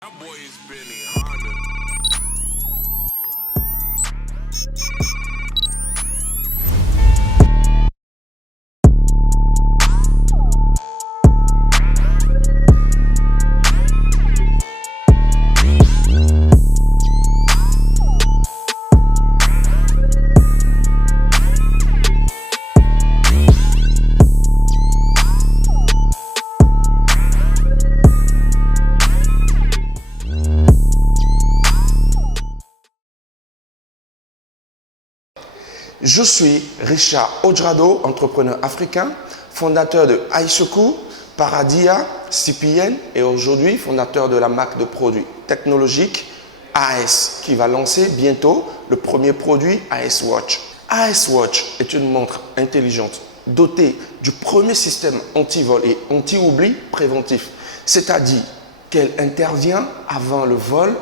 That boy is Benny Honda. Je suis Richard Odrado, entrepreneur africain, fondateur de Aisoku, Paradia, CPN et aujourd'hui fondateur de la marque de produits technologiques AS qui va lancer bientôt le premier produit AS Watch. AS Watch est une montre intelligente dotée du premier système anti-vol et anti-oubli préventif, c'est-à-dire qu'elle intervient avant le vol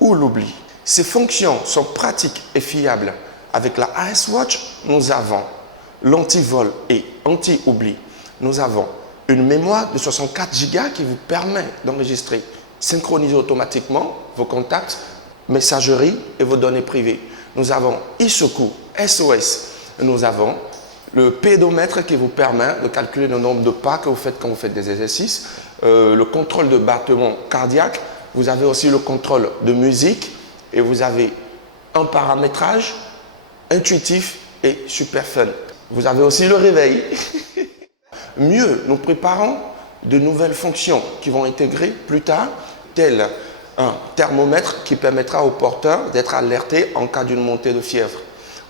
ou l'oubli. Ses fonctions sont pratiques et fiables. Avec la AS Watch, nous avons l'anti-vol et anti-oubli. Nous avons une mémoire de 64 Go qui vous permet d'enregistrer, synchroniser automatiquement vos contacts, messagerie et vos données privées. Nous avons Isoku SOS. Nous avons le pédomètre qui vous permet de calculer le nombre de pas que vous faites quand vous faites des exercices, le contrôle de battement cardiaque. Vous avez aussi le contrôle de musique et vous avez un paramétrage intuitif et super fun. Vous avez aussi le réveil. Mieux, nous préparons de nouvelles fonctions qui vont intégrer plus tard, tel un thermomètre qui permettra au porteur d'être alerté en cas d'une montée de fièvre.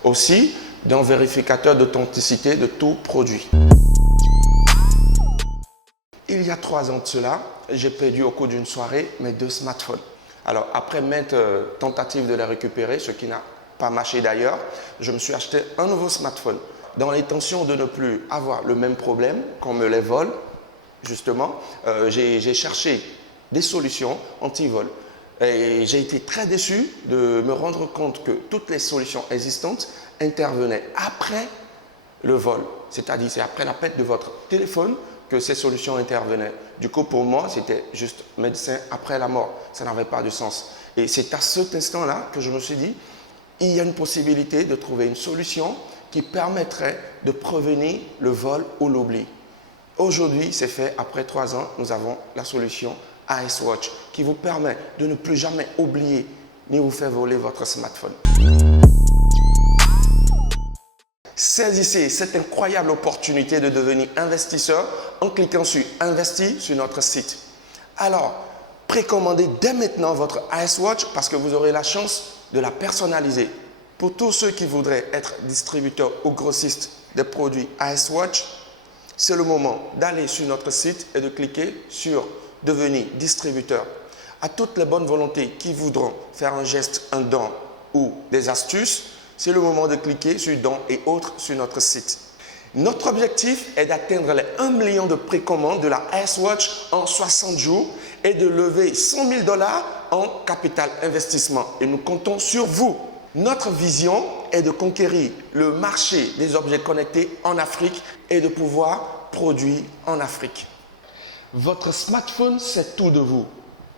Aussi, d'un vérificateur d'authenticité de tout produit. Il y a 3 ans de cela, j'ai perdu au cours d'une soirée mes 2 smartphones. Alors, après maintes tentatives de les récupérer, ce qui n'a pas marché d'ailleurs, je me suis acheté un nouveau smartphone dans l'intention de ne plus avoir le même problème qu'on me les vole. Justement, j'ai cherché des solutions anti-vol et j'ai été très déçu de me rendre compte que toutes les solutions existantes intervenaient après le vol, c'est-à-dire c'est après la perte de votre téléphone que ces solutions intervenaient. Du coup, pour moi, c'était juste médecin après la mort. Ça n'avait pas de sens. Et c'est à cet instant-là que je me suis dit, il y a une possibilité de trouver une solution qui permettrait de prévenir le vol ou l'oubli. Aujourd'hui, c'est fait. Après 3 ans, nous avons la solution AS Watch qui vous permet de ne plus jamais oublier ni vous faire voler votre smartphone. Saisissez cette incroyable opportunité de devenir investisseur en cliquant sur Investir sur notre site. Alors, précommandez dès maintenant votre AS Watch parce que vous aurez la chance de la personnaliser. Pour tous ceux qui voudraient être distributeurs ou grossistes des produits AS Watch, c'est le moment d'aller sur notre site et de cliquer sur Devenir distributeur. À toutes les bonnes volontés qui voudront faire un geste, un don ou des astuces, c'est le moment de cliquer sur Dons et autres sur notre site. Notre objectif est d'atteindre les 1 million de précommandes de la AS Watch en 60 jours et de lever 100 000 $ en capital investissement. Et nous comptons sur vous. Notre vision est de conquérir le marché des objets connectés en Afrique et de pouvoir produire en Afrique. Votre smartphone, c'est tout de vous.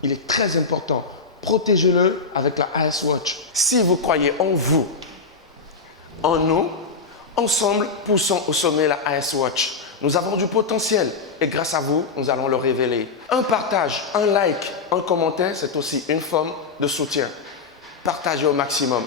Il est très important. Protégez-le avec la AS Watch. Si vous croyez en vous, en nous, ensemble, poussons au sommet la AS Watch. Nous avons du potentiel et grâce à vous, nous allons le révéler. Un partage, un like, un commentaire, c'est aussi une forme de soutien. Partagez au maximum.